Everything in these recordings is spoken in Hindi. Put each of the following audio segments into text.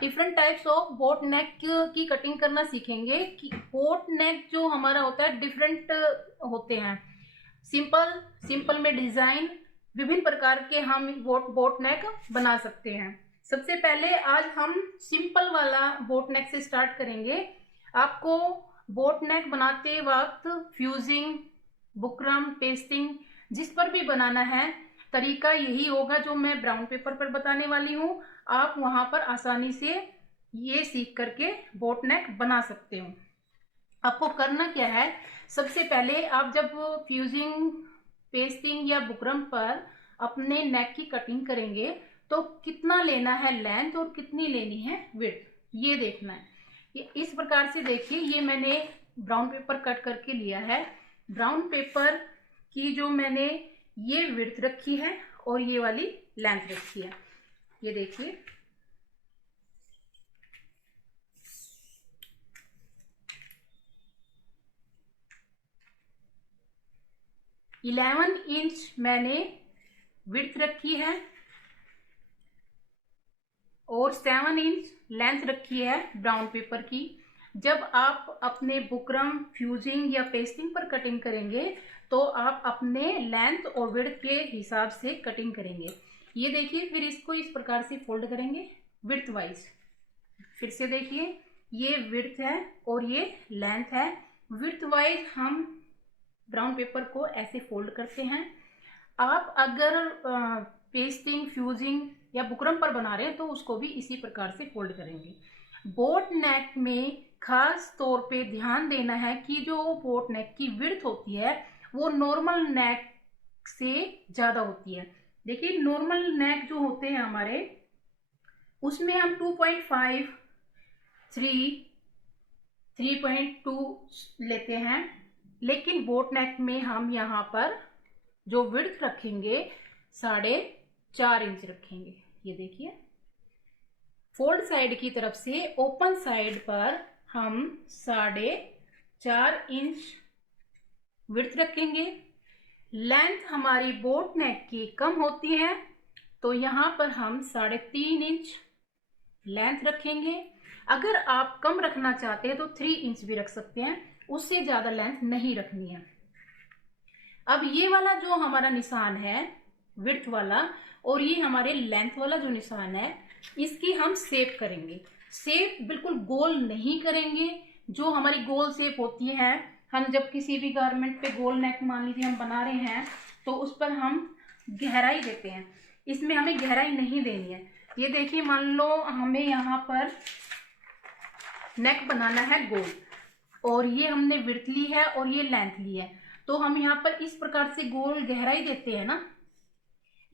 डिफरेंट टाइप्स ऑफ बोट नेक की कटिंग करना सीखेंगे कि बोट नेक जो हमारा होता है डिफरेंट होते हैं। सिंपल में डिजाइन विभिन्न प्रकार के हम बोट नेक बना सकते हैं। सबसे पहले आज हम सिंपल वाला बोट नेक से स्टार्ट करेंगे। आपको बोट नेक बनाते वक्त फ्यूजिंग, बुकरम, पेस्टिंग जिस पर भी बनाना है तरीका यही होगा जो मैं ब्राउन पेपर पर बताने वाली हूँ। आप वहां पर आसानी से ये सीख करके बोट नेक बना सकते हो। आपको करना क्या है, सबसे पहले आप जब फ्यूजिंग, पेस्टिंग या बुकरम पर अपने नेक की कटिंग करेंगे तो कितना लेना है लेंथ और कितनी लेनी है विड्थ, ये देखना है। ये इस प्रकार से देखिए, ये मैंने ब्राउन पेपर कट करके लिया है। ब्राउन पेपर की जो मैंने ये विड्थ रखी है और ये वाली लेंथ रखी है, ये देखिए। इलेवन इंच मैंने विड्थ रखी है और 7 इंच लेंथ रखी है ब्राउन पेपर की। जब आप अपने बुकरम, फ्यूजिंग या पेस्टिंग पर कटिंग करेंगे तो आप अपने लेंथ और विड्थ के हिसाब से कटिंग करेंगे। ये देखिए, फिर इसको इस प्रकार से फोल्ड करेंगे विड्थ वाइज। फिर से देखिए, ये विड्थ है और ये लेंथ है। विड्थ वाइज हम ब्राउन पेपर को ऐसे फोल्ड करते हैं। आप अगर पेस्टिंग, फ्यूजिंग या बुकरम पर बना रहे हैं तो उसको भी इसी प्रकार से फोल्ड करेंगे। बोट नेक में खास तौर पे ध्यान देना है कि जो बोट नेक की विड्थ होती है वो नॉर्मल नेक से ज्यादा होती है। देखिए, नॉर्मल नेक जो होते हैं हमारे, उसमें हम 2.5, 3, 3.2 लेते हैं, लेकिन बोट नेक में हम यहाँ पर जो विड्थ रखेंगे 4.5 इंच रखेंगे। ये देखिए, फोल्ड साइड की तरफ से ओपन साइड पर हम 4.5 इंच विड्थ रखेंगे। लेंथ हमारी बोट नेक की कम होती है तो यहाँ पर हम 3.5 इंच लेंथ रखेंगे। अगर आप कम रखना चाहते हैं तो 3 इंच भी रख सकते हैं, उससे ज्यादा लेंथ नहीं रखनी है। अब ये वाला जो हमारा निशान है विड्थ वाला और ये हमारे लेंथ वाला जो निशान है, इसकी हम शेप करेंगे। शेप बिल्कुल गोल नहीं करेंगे। जो हमारी गोल शेप होती है, हम जब किसी भी गारमेंट पे गोल नेक मान लीजिए हम बना रहे हैं तो उस पर हम गहराई देते हैं, इसमें हमें गहराई नहीं देनी है। ये देखिए, मान लो हमें यहाँ पर नेक बनाना है गोल और ये हमने विड्थ ली है और ये लेंथ ली है, तो हम यहाँ पर इस प्रकार से गोल गहराई देते हैं ना,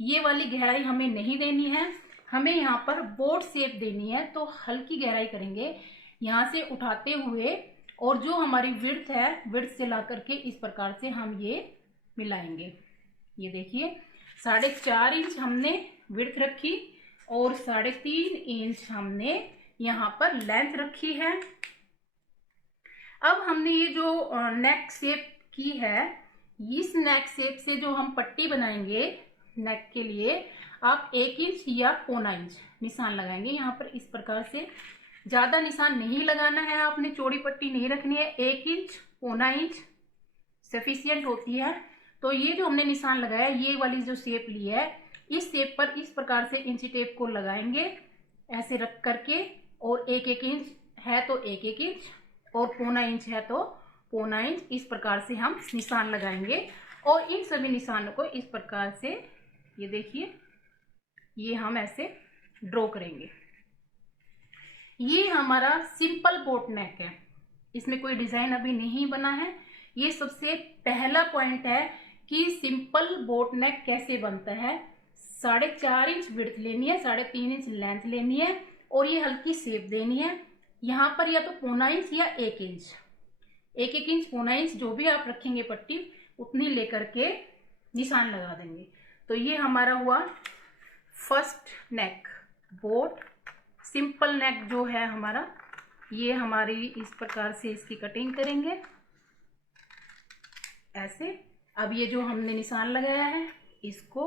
ये वाली गहराई हमें नहीं देनी है। हमें यहाँ पर बोट शेप देनी है तो हल्की गहराई करेंगे यहाँ से उठाते हुए, और जो हमारी विड्थ है विड्थ से ला करके इस प्रकार से हम ये मिलाएंगे। ये देखिए, 4.5 इंच हमने विड्थ रखी और 3.5 इंच हमने यहाँ पर लेंथ रखी है। अब हमने ये जो नेक शेप की है, इस नेक शेप से जो हम पट्टी बनाएंगे नेक के लिए, आप 1 इंच या 1.25 इंच निशान लगाएंगे यहाँ पर इस प्रकार से। ज्यादा निशान नहीं लगाना है, आपने चौड़ी पट्टी नहीं रखनी है। 1 इंच, 1.25 इंच सफिशियंट होती है। तो ये जो हमने निशान लगाया, ये वाली जो शेप ली है, इस शेप पर इस प्रकार से इंची टेप को लगाएंगे ऐसे रख करके, और 1-1 इंच है तो 1-1 इंच और 1.25 इंच है तो 1.25 इंच, इस प्रकार से हम निशान लगाएंगे। और इन सभी निशानों को इस प्रकार से, ये देखिए, ये हम ऐसे ड्रॉ करेंगे। ये हमारा सिंपल बोट नेक है, इसमें कोई डिजाइन अभी नहीं बना है। ये सबसे पहला पॉइंट है कि सिंपल बोट नेक कैसे बनता है। 4.5 इंच विड्थ लेनी है, 3.5 इंच लेंथ लेनी है और ये हल्की शेप देनी है। यहाँ पर या तो 1.25 इंच या 1 इंच, 1-1 इंच, 1.25 इंच जो भी आप रखेंगे पट्टी उतनी लेकर के निशान लगा देंगे। तो ये हमारा हुआ फर्स्ट नेक, बोट सिंपल नेक जो है हमारा। ये हमारी इस प्रकार से इसकी कटिंग करेंगे ऐसे। अब ये जो हमने निशान लगाया है इसको,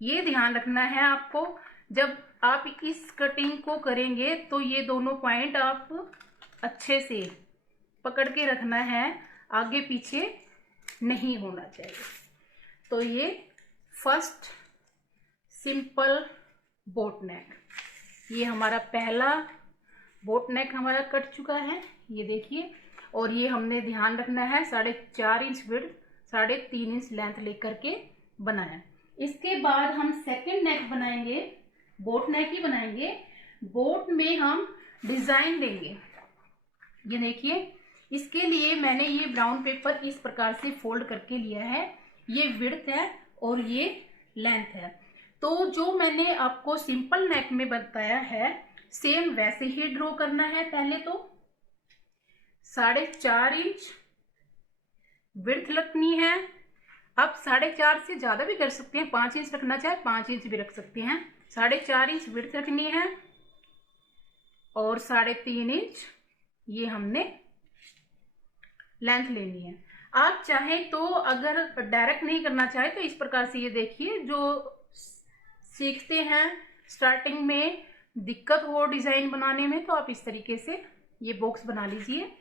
ये ध्यान रखना है आपको, जब आप इस कटिंग को करेंगे तो ये दोनों पॉइंट आप अच्छे से पकड़ के रखना है, आगे पीछे नहीं होना चाहिए। तो ये फर्स्ट सिंपल बोट नेक, ये हमारा पहला बोट नेक हमारा कट चुका है, ये देखिए। और ये हमने ध्यान रखना है 4.5 इंच विड्थ 3.5 इंच लेंथ लेकर के बनाया। इसके बाद हम सेकंड नेक बनाएंगे, बोट नेक ही बनाएंगे। बोट में हम डिजाइन देंगे। ये देखिए, इसके लिए मैंने ये ब्राउन पेपर इस प्रकार से फोल्ड करके लिया है। ये विड्थ है और ये लेंथ है। तो जो मैंने आपको सिंपल नेक में बताया है सेम वैसे ही ड्रॉ करना है। पहले तो 4.5 इंच विड्थ रखनी है। आप 4.5 से ज्यादा भी कर सकते हैं, 5 इंच रखना चाहे 5 इंच भी रख सकते हैं। 4.5 इंच विड्थ रखनी है और 3.5 इंच ये हमने लेंथ लेनी है। आप चाहें तो अगर डायरेक्ट नहीं करना चाहे तो इस प्रकार से, ये देखिए, जो सीखते हैं स्टार्टिंग में दिक्कत हो डिजाइन बनाने में तो आप इस तरीके से ये बॉक्स बना लीजिए।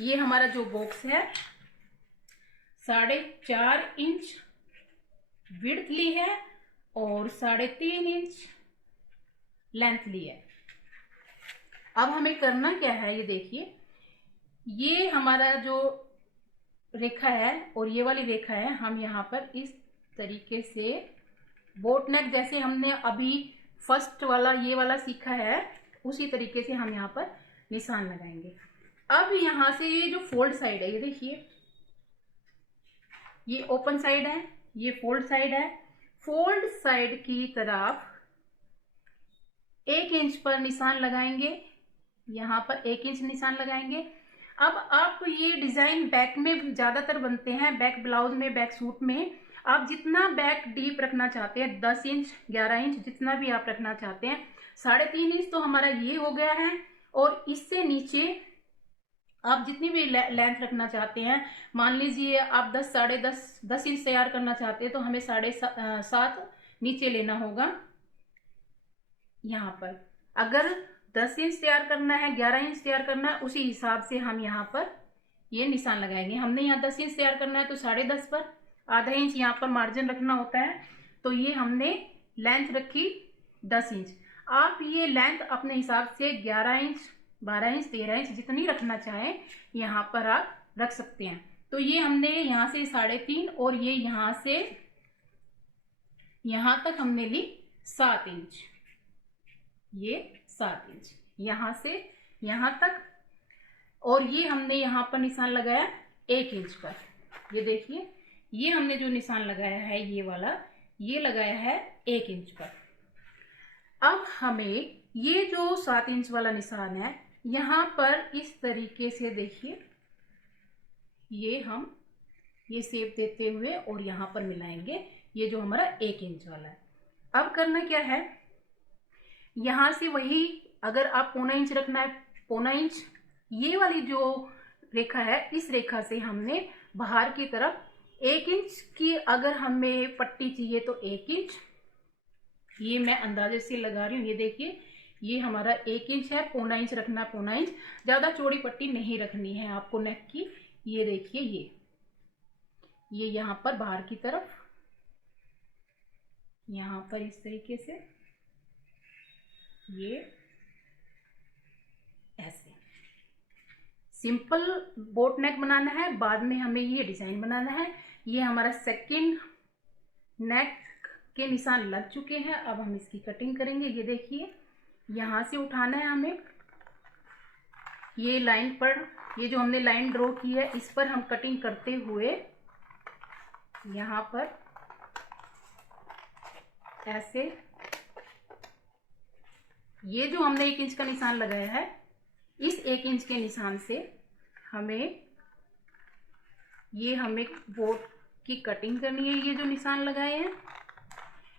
ये हमारा जो बॉक्स है 4.5 इंच विड्थ ली है और 3.5 इंच लेंथ ली है। अब हमें करना क्या है, ये देखिए, ये हमारा जो रेखा है और ये वाली रेखा है, हम यहाँ पर इस तरीके से बोट नेक जैसे हमने अभी फर्स्ट वाला ये वाला सीखा है उसी तरीके से हम यहाँ पर निशान लगाएंगे। अब यहाँ से ये जो फोल्ड साइड है, ये देखिए, ये ओपन साइड है, ये फोल्ड साइड है। फोल्ड साइड की तरफ 1 इंच पर निशान लगाएंगे, यहाँ पर 1 इंच निशान लगाएंगे। अब आप ये डिजाइन बैक में ज्यादातर बनते हैं, बैक ब्लाउज में, बैक सूट में आप जितना बैक डीप रखना चाहते हैं, 10 इंच 11 इंच जितना भी आप रखना चाहते हैं। 3.5 इंच तो हमारा ये हो गया है और इससे नीचे आप जितनी भी लेंथ रखना चाहते हैं, मान लीजिए आप 10 इंच तैयार करना चाहते हैं तो हमें 7.5 नीचे लेना होगा। यहाँ पर अगर 10 इंच तैयार करना है, 11 इंच तैयार करना है, उसी हिसाब से हम यहाँ पर ये निशान लगाएंगे। हमने यहाँ 10 इंच तैयार करना है तो 10.5 पर आधा इंच यहाँ पर मार्जिन रखना होता है। तो ये हमने लेंथ रखी 10 इंच। आप ये लेंथ अपने हिसाब से 11 इंच 12 इंच 13 इंच जितनी रखना चाहें यहाँ पर आप रख सकते हैं। तो ये हमने यहाँ से 3.5 और ये यहाँ से यहाँ तक हमने ली 7 इंच, ये 7 इंच यहाँ से यहाँ तक। और ये हमने यहाँ पर निशान लगाया 1 इंच पर। ये देखिए, ये हमने जो निशान लगाया है ये वाला, ये लगाया है 1 इंच पर। अब हमें ये जो 7 इंच वाला निशान है यहाँ पर इस तरीके से देखिए, ये हम ये शेप देते हुए और यहाँ पर मिलाएंगे, ये जो हमारा 1 इंच वाला है। अब करना क्या है, यहाँ से वही, अगर आप 1.25 इंच रखना है 1.25 इंच, ये वाली जो रेखा है इस रेखा से हमने बाहर की तरफ 1 इंच की, अगर हमें पट्टी चाहिए तो 1 इंच, ये मैं अंदाजे से लगा रही हूँ। ये देखिए, ये हमारा 1 इंच है, 1.25 इंच रखना, 1.25 इंच, ज्यादा चौड़ी पट्टी नहीं रखनी है आपको नेक की। ये देखिए, ये यहाँ पर बाहर की तरफ, यहाँ पर इस तरीके से, ये ऐसे सिंपल बोट नेक बनाना है। बाद में हमें ये डिजाइन बनाना है। ये हमारा सेकंड नेक के निशान लग चुके हैं। अब हम इसकी कटिंग करेंगे। ये देखिए, यहाँ से उठाना है हमें, ये लाइन पर, ये जो हमने लाइन ड्रॉ की है इस पर हम कटिंग करते हुए यहाँ पर ऐसे, ये जो हमने 1 इंच का निशान लगाया है, इस 1 इंच के निशान से हमें बोट की कटिंग करनी है। ये जो निशान लगाए हैं,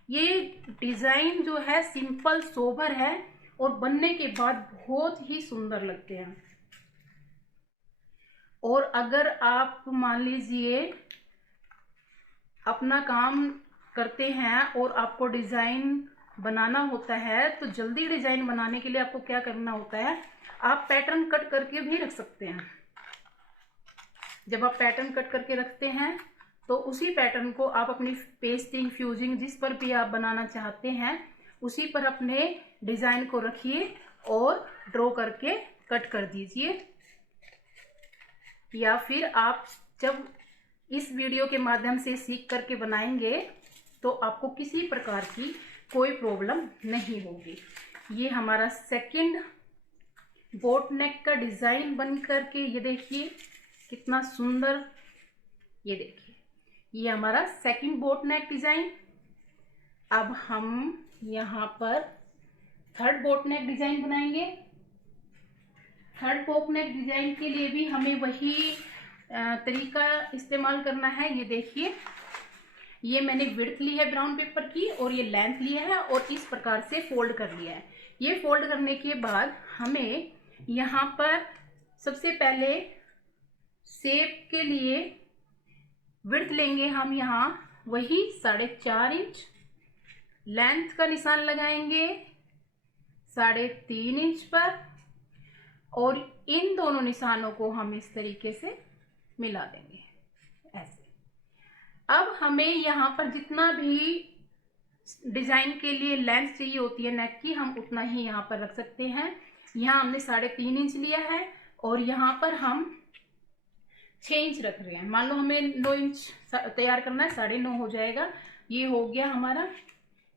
ये डिजाइन जो है सिंपल सोबर है और बनने के बाद बहुत ही सुंदर लगते हैं। और अगर आप मान लीजिए अपना काम करते हैं और आपको डिजाइन बनाना होता है तो जल्दी डिजाइन बनाने के लिए आपको क्या करना होता है, आप पैटर्न कट करके भी रख सकते हैं। जब आप पैटर्न कट करके रखते हैं तो उसी पैटर्न को आप अपनी पेस्टिंग, फ्यूजिंग, जिस पर भी आप बनाना चाहते हैं उसी पर अपने डिजाइन को रखिए और ड्रॉ करके कट कर दीजिए। या फिर आप जब इस वीडियो के माध्यम से सीख करके बनाएंगे तो आपको किसी प्रकार की कोई प्रॉब्लम नहीं होगी। ये हमारा सेकंड बोट नेक का डिजाइन बन करके, ये देखिए कितना सुंदर, ये देखिए ये हमारा सेकंड बोट नेक डिजाइन। अब हम यहाँ पर थर्ड बोट नेक डिजाइन बनाएंगे। थर्ड बोट नेक डिजाइन के लिए भी हमें वही तरीका इस्तेमाल करना है। ये देखिए, ये मैंने विड्थ ली है ब्राउन पेपर की और ये लेंथ लिया है और इस प्रकार से फोल्ड कर लिया है। ये फोल्ड करने के बाद हमें यहाँ पर सबसे पहले शेप के लिए विड्थ लेंगे हम, यहाँ वही 4.5 इंच, लेंथ का निशान लगाएंगे 3.5 इंच पर और इन दोनों निशानों को हम इस तरीके से मिला देंगे ऐसे। अब हमें यहाँ पर जितना भी डिजाइन के लिए लेंथ चाहिए होती है नेक की, हम उतना ही यहाँ पर रख सकते हैं। यहाँ हमने 3.5 इंच लिया है और यहाँ पर हम 6 इंच रख रहे हैं। मान लो हमें 9 इंच तैयार करना है, 9.5 हो जाएगा। ये हो गया हमारा।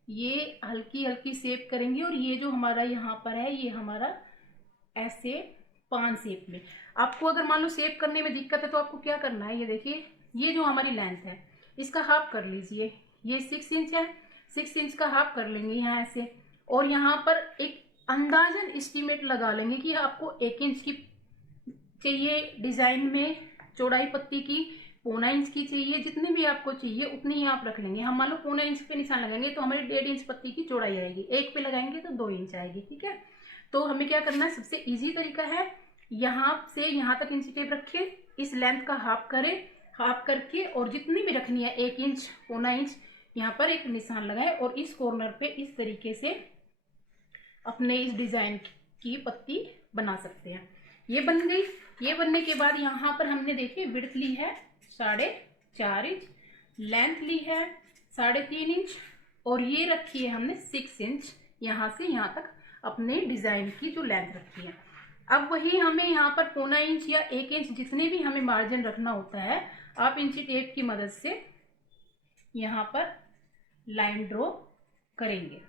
ये हल्की हल्की शेप करेंगे और ये जो हमारा यहाँ पर है ये हमारा ऐसे 5 शेप में। आपको अगर मान लो शेप करने में दिक्कत है तो आपको क्या करना है, ये देखिए ये जो हमारी लेंथ है इसका हाफ कर लीजिए। ये 6 इंच है, 6 इंच का हाफ कर लेंगे यहाँ ऐसे और यहाँ पर एक अंदाजन एस्टीमेट लगा लेंगे कि आपको 1 इंच की चाहिए डिजाइन में चौड़ाई पत्ती की, 1.25 इंच की चाहिए, जितनी भी आपको चाहिए उतनी ही आप रख लेंगे। हम मान लो 1.25 इंच पे निशान लगाएंगे तो हमारी 1.5 इंच पत्ती की चौड़ाई आएगी, एक पे लगाएंगे तो 2 इंच आएगी। ठीक है, तो हमें क्या करना है, सबसे इजी तरीका है यहाँ से यहाँ तक इंची टेप रखिए, इस लेंथ का हाफ करें, हाफ करके और जितनी भी रखनी है 1 इंच, 1.25 इंच, यहाँ पर एक निशान लगाए और इस कॉर्नर पे इस तरीके से अपने इस डिजाइन की पत्ती बना सकते हैं। ये बन गई। ये बनने के बाद यहाँ पर हमने देखिए विड्थ ली है 4.5 इंच, लेंथ ली है 3.5 इंच और ये रखी है हमने 6 इंच यहाँ से यहाँ तक अपने डिजाइन की जो लेंथ रखी है। अब वही हमें यहाँ पर 1.25 इंच या 1 इंच जितने भी हमें मार्जिन रखना होता है, आप इंची टेप की मदद से यहाँ पर लाइन ड्रॉ करेंगे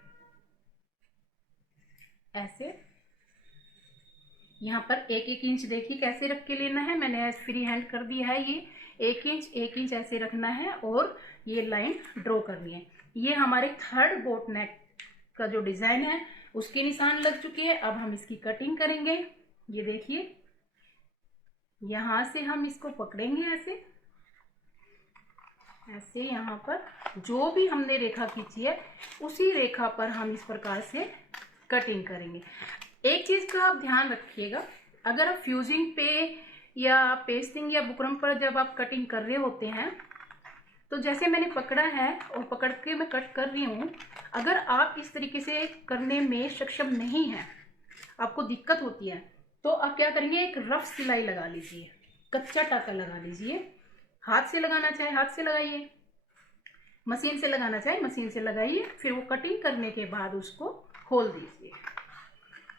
ऐसे। यहाँ पर 1-1 इंच देखिए कैसे रख के लेना है, मैंने फ्री हैंड कर दिया है। ये 1 इंच ऐसे रखना है और ये लाइन ड्रॉ करनी है। ये हमारे थर्ड बोट नेक का जो डिजाइन है उसके निशान लग चुके हैं। अब हम इसकी कटिंग करेंगे। ये देखिए यहाँ से हम इसको पकड़ेंगे ऐसे ऐसे, यहाँ पर जो भी हमने रेखा खींची है उसी रेखा पर हम इस प्रकार से कटिंग करेंगे। एक चीज का आप ध्यान रखिएगा, अगर आप फ्यूजिंग पे या पेस्टिंग या बुकरम पर जब आप कटिंग कर रहे होते हैं तो जैसे मैंने पकड़ा है और पकड़ के मैं कट कर रही हूँ, अगर आप इस तरीके से करने में सक्षम नहीं हैं, आपको दिक्कत होती है, तो आप क्या करेंगे, एक रफ सिलाई लगा लीजिए, कच्चा टाका लगा लीजिए। हाथ से लगाना चाहे हाथ से लगाइए, मशीन से लगाना चाहे मशीन से लगाइए। फिर वो कटिंग करने के बाद उसको खोल दीजिए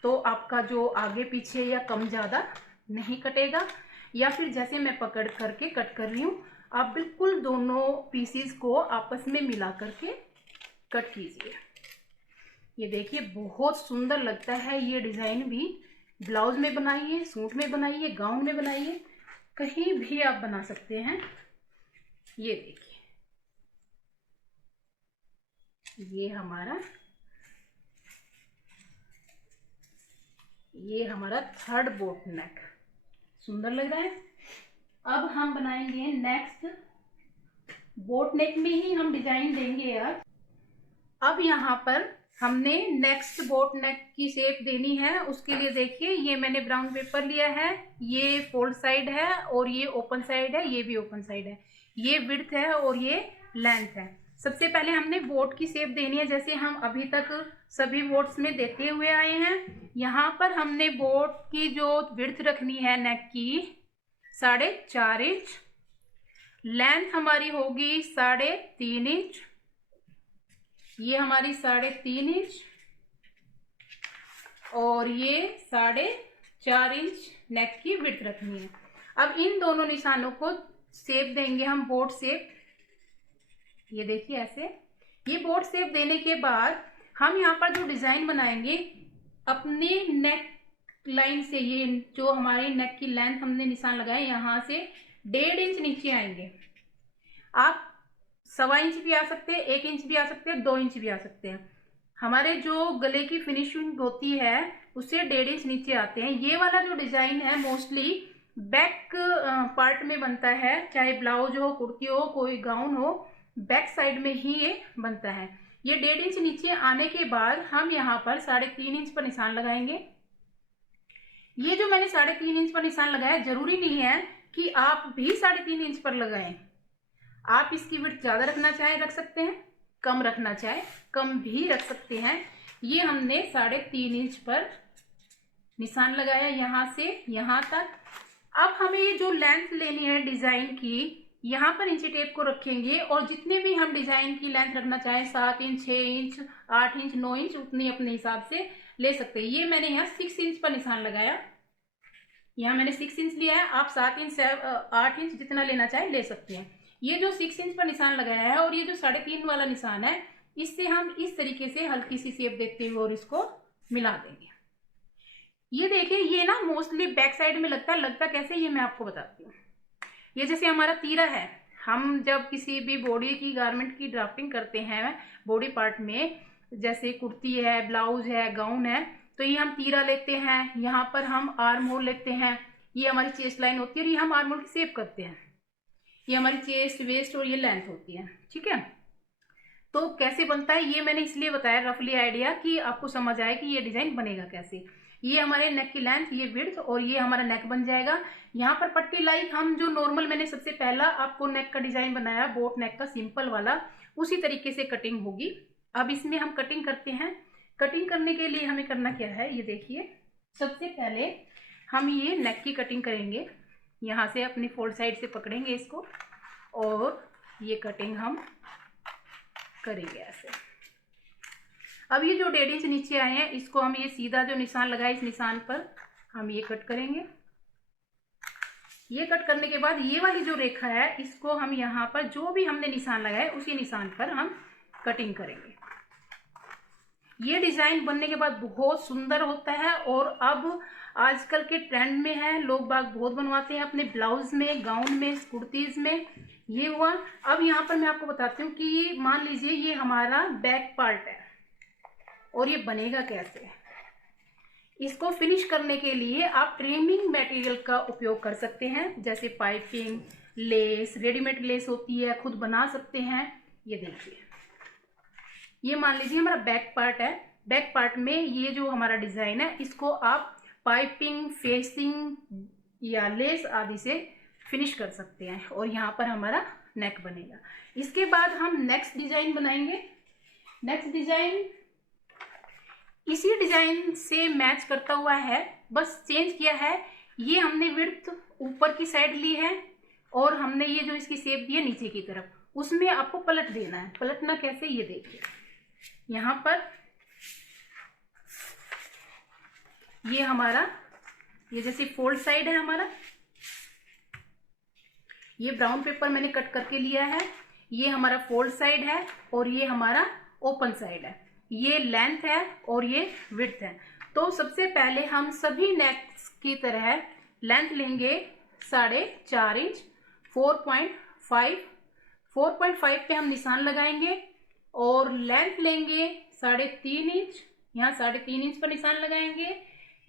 तो आपका जो आगे पीछे या कम ज़्यादा नहीं कटेगा। या फिर जैसे मैं पकड़ करके कट कर रही हूँ, आप बिल्कुल दोनों पीसीस को आपस में मिला करके कट कीजिए। ये देखिए बहुत सुंदर लगता है। ये डिज़ाइन भी ब्लाउज में बनाइए, सूट में बनाइए, गाउन में बनाइए, कहीं भी आप बना सकते हैं। ये देखिए ये हमारा थर्ड बोट नेक सुंदर लग रहा है। अब हम बनाएंगे नेक्स्ट बोट नेक में ही हम डिजाइन देंगे यार। अब यहाँ पर हमने नेक्स्ट बोट नेक की शेप देनी है। उसके लिए देखिए ये मैंने ब्राउन पेपर लिया है, ये फोल्ड साइड है और ये ओपन साइड है, ये भी ओपन साइड है, ये विड्थ है और ये लेंथ है। सबसे पहले हमने बोट की शेप देनी है, जैसे हम अभी तक सभी बोट्स में देते हुए आए हैं। यहाँ पर हमने बोट की जो विड्थ रखनी है नेक की 4.5 इंच, लेंथ हमारी होगी 3.5 इंच, ये हमारी 3.5 इंच और ये 4.5 इंच नेक की विड्थ रखनी है। अब इन दोनों निशानों को शेप देंगे हम बोट शेप। ये देखिए ऐसे, ये बोट शेप देने के बाद हम यहाँ पर जो डिजाइन बनाएंगे अपने नेक लाइन से, ये जो हमारी नेक की लेंथ हमने निशान लगाए यहाँ से 1.5 इंच नीचे आएंगे। आप 1.25 इंच भी आ सकते हैं, 1 इंच भी आ सकते हैं, 2 इंच भी आ सकते हैं। हमारे जो गले की फिनिशिंग होती है उससे 1.5 इंच नीचे आते हैं। ये वाला जो डिजाइन है मोस्टली बैक पार्ट में बनता है, चाहे ब्लाउज हो, कुर्ती हो, कोई गाउन हो, बैक साइड में ही ये बनता है। ये 1.5 इंच नीचे आने के बाद हम यहाँ पर 3.5 इंच पर निशान लगाएंगे। ये जो मैंने 3.5 इंच पर निशान लगाया, जरूरी नहीं है कि आप भी 3.5 इंच पर लगाएं। आप इसकी विड्थ ज्यादा रखना चाहे रख सकते हैं, कम रखना चाहे कम भी रख सकते हैं। ये हमने 3.5 इंच पर निशान लगाया यहाँ से यहाँ तक। अब हमें ये जो लेंथ लेनी है डिजाइन की, यहाँ पर इंची टेप को रखेंगे और जितने भी हम डिजाइन की लेंथ रखना चाहें 7 इंच, 6 इंच, 8 इंच, 9 इंच, उतनी अपने हिसाब से ले सकते हैं। ये मैंने यहाँ 6 इंच पर निशान लगाया, यहाँ मैंने 6 इंच लिया है। आप 7 इंच, 8 इंच जितना लेना चाहे ले सकते हैं। ये जो 6 इंच पर निशान लगाया है और ये जो 3.5 वाला निशान है, इससे हम इस तरीके से हल्की सी शेप देते हुए और इसको मिला देंगे। ये देखिए, ये ना मोस्टली बैक साइड में लगता कैसे, ये मैं आपको बताती हूँ। ये जैसे हमारा तीरा है, हम जब किसी भी बॉडी की गारमेंट की ड्राफ्टिंग करते हैं बॉडी पार्ट में, जैसे कुर्ती है, ब्लाउज है, गाउन है, तो ये हम तीरा लेते हैं, यहाँ पर हम आर्म होल लेते हैं, ये हमारी चेस्ट लाइन होती है और ये हम आर्म होल की शेप करते हैं। ये हमारी चेस्ट, वेस्ट और ये लेंथ होती है, ठीक है। तो कैसे बनता है ये मैंने इसलिए बताया रफली आइडिया कि आपको समझ आए कि ये डिजाइन बनेगा कैसे। ये हमारे नेक की लेंथ, ये विड्थ और ये हमारा नेक बन जाएगा। यहाँ पर पट्टी लाइक हम जो नॉर्मल मैंने सबसे पहला आपको नेक का डिजाइन बनाया बोट नेक का सिंपल वाला, उसी तरीके से कटिंग होगी। अब इसमें हम कटिंग करते हैं। कटिंग करने के लिए हमें करना क्या है, ये देखिए। सबसे पहले हम ये नेक की कटिंग करेंगे, यहाँ से अपनी फोल्ड साइड से पकड़ेंगे इसको और ये कटिंग हम करेंगे ऐसे। अब ये जो 1.5 इंच नीचे आए हैं, इसको हम ये सीधा जो निशान लगाए इस निशान पर हम ये कट करेंगे। ये कट करने के बाद ये वाली जो रेखा है, इसको हम यहाँ पर जो भी हमने निशान लगाए उसी निशान पर हम कटिंग करेंगे। ये डिजाइन बनने के बाद बहुत सुंदर होता है और अब आजकल के ट्रेंड में है, लोग बाग बहुत बनवाते हैं अपने ब्लाउज में, गाउन में, कुर्तीज में। ये हुआ। अब यहाँ पर मैं आपको बताती हूँ कि मान लीजिए ये हमारा बैक पार्ट है और ये बनेगा कैसे। इसको फिनिश करने के लिए आप ट्रिमिंग मटेरियल का उपयोग कर सकते हैं, जैसे पाइपिंग, लेस, रेडीमेड लेस होती है, खुद बना सकते हैं। ये देखिए, ये मान लीजिए हमारा बैक पार्ट है। बैक पार्ट में ये जो हमारा डिजाइन है, इसको आप पाइपिंग, फेसिंग या लेस आदि से फिनिश कर सकते हैं और यहाँ पर हमारा नेक बनेगा। इसके बाद हम नेक्स्ट डिजाइन बनाएंगे। नेक्स्ट डिजाइन इसी डिजाइन से मैच करता हुआ है, बस चेंज किया है। ये हमने विड्थ ऊपर की साइड ली है और हमने ये जो इसकी शेप दी है नीचे की तरफ, उसमें आपको पलट देना है। पलटना कैसे, ये देखिए। यहाँ पर ये हमारा, ये जैसे फोल्ड साइड है हमारा, ये ब्राउन पेपर मैंने कट करके लिया है, ये हमारा फोल्ड साइड है और ये हमारा ओपन साइड है। ये लेंथ है और ये विड्थ है। तो सबसे पहले हम सभी नेक्स की तरह लेंथ लेंगे 4.5 इंच, 4.5 पे हम निशान लगाएंगे और लेंथ लेंगे 3.5 इंच, यहाँ 3.5 इंच पर निशान लगाएंगे।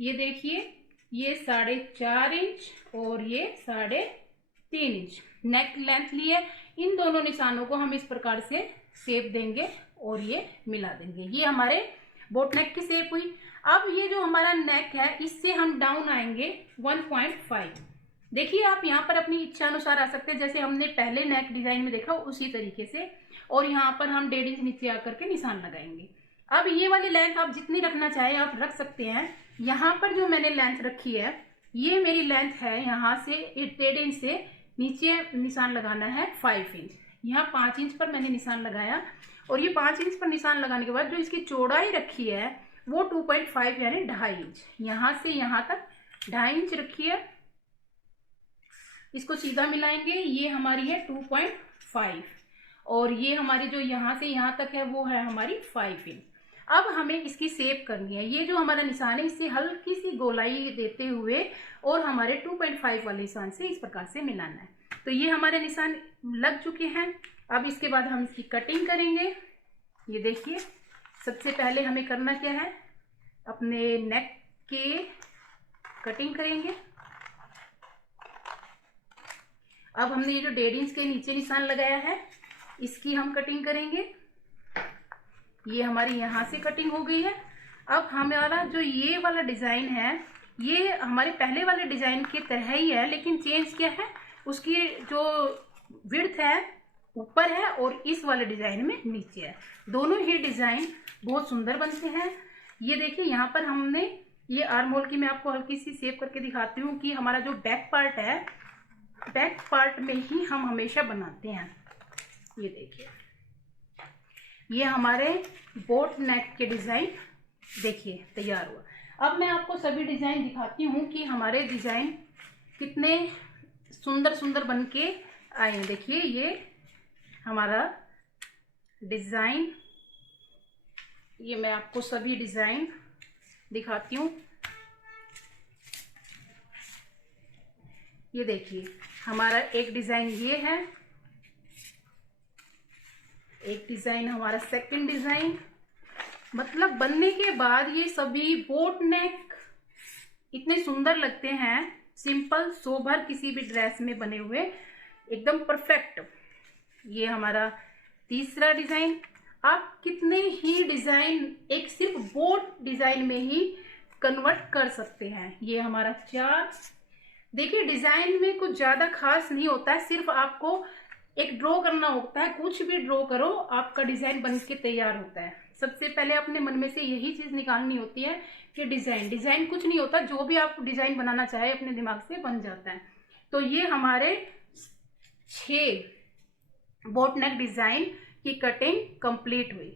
ये देखिए, ये 4.5 इंच और ये 3.5 इंच नेक लेंथ लिए। इन दोनों निशानों को हम इस प्रकार से शेप देंगे और ये मिला देंगे। ये हमारे बोट नेक की शेप हुई। अब ये जो हमारा नेक है, इससे हम डाउन आएंगे 1.5। देखिए आप यहाँ पर अपनी इच्छा अनुसार आ सकते हैं, जैसे हमने पहले नेक डिजाइन में देखा उसी तरीके से। और यहाँ पर हम 1.5 इंच नीचे आकर के निशान लगाएंगे। अब ये वाली लेंथ आप जितनी रखना चाहें आप रख सकते हैं। यहाँ पर जो मैंने लेंथ रखी है, ये मेरी लेंथ है, यहाँ से 1.5 इंच से नीचे निशान लगाना है 5 इंच। यहाँ 5 इंच पर मैंने निशान लगाया, और ये 5 इंच पर निशान लगाने के बाद जो इसकी चौड़ाई रखी है वो 2.5 यानी 2.5 इंच, यहाँ से यहाँ तक 2.5 इंच रखी है। इसको सीधा मिलाएंगे, ये हमारी है 2.5, और ये हमारी जो यहाँ से यहाँ तक है वो है हमारी 5 इंच। अब हमें इसकी शेप करनी है। ये जो हमारा निशान है इससे हल्की सी गोलाई देते हुए और हमारे 2.5 वाले निशान से इस प्रकार से मिलाना है। तो ये हमारे निशान लग चुके हैं। अब इसके बाद हम इसकी कटिंग करेंगे। ये देखिए, सबसे पहले हमें करना क्या है, अपने नेक के कटिंग करेंगे। अब हमने ये जो 1.5 इंच के नीचे निशान लगाया है इसकी हम कटिंग करेंगे। ये हमारी यहाँ से कटिंग हो गई है। अब हमारा जो ये वाला डिजाइन है ये हमारे पहले वाले डिजाइन की तरह ही है, लेकिन चेंज क्या है, उसकी जो विड्थ है ऊपर है और इस वाले डिजाइन में नीचे है। दोनों ही डिजाइन बहुत सुंदर बनते हैं। ये देखिए यहाँ पर हमने ये आर्म होल की मैं आपको हल्की सी शेप करके दिखाती हूँ कि हमारा जो बैक पार्ट है, बैक पार्ट में ही हम हमेशा बनाते हैं। ये देखिए, ये हमारे बोट नेक के डिजाइन देखिए तैयार हुआ। अब मैं आपको सभी डिजाइन दिखाती हूँ कि हमारे डिजाइन कितने सुंदर सुंदर बन के आए हैं। देखिए ये हमारा डिजाइन, ये मैं आपको सभी डिजाइन दिखाती हूँ। ये देखिए हमारा एक डिजाइन ये है, एक डिजाइन हमारा सेकंड डिजाइन। मतलब बनने के बाद ये सभी बोट नेक इतने सुंदर लगते हैं, सिंपल सोबर किसी भी ड्रेस में बने हुए एकदम परफेक्ट। ये हमारा तीसरा डिजाइन। आप कितने ही डिजाइन एक सिर्फ बोट डिजाइन में ही कन्वर्ट कर सकते हैं। ये हमारा 4। देखिए डिजाइन में कुछ ज्यादा खास नहीं होता है, सिर्फ आपको एक ड्रॉ करना होता है। कुछ भी ड्रॉ करो आपका डिजाइन बन के तैयार होता है। सबसे पहले अपने मन में से यही चीज निकालनी होती है कि डिजाइन कुछ नहीं होता, जो भी आप डिजाइन बनाना चाहे अपने दिमाग से बन जाता है। तो ये हमारे 6 बोट नेक डिजाइन की कटिंग कंप्लीट हुई।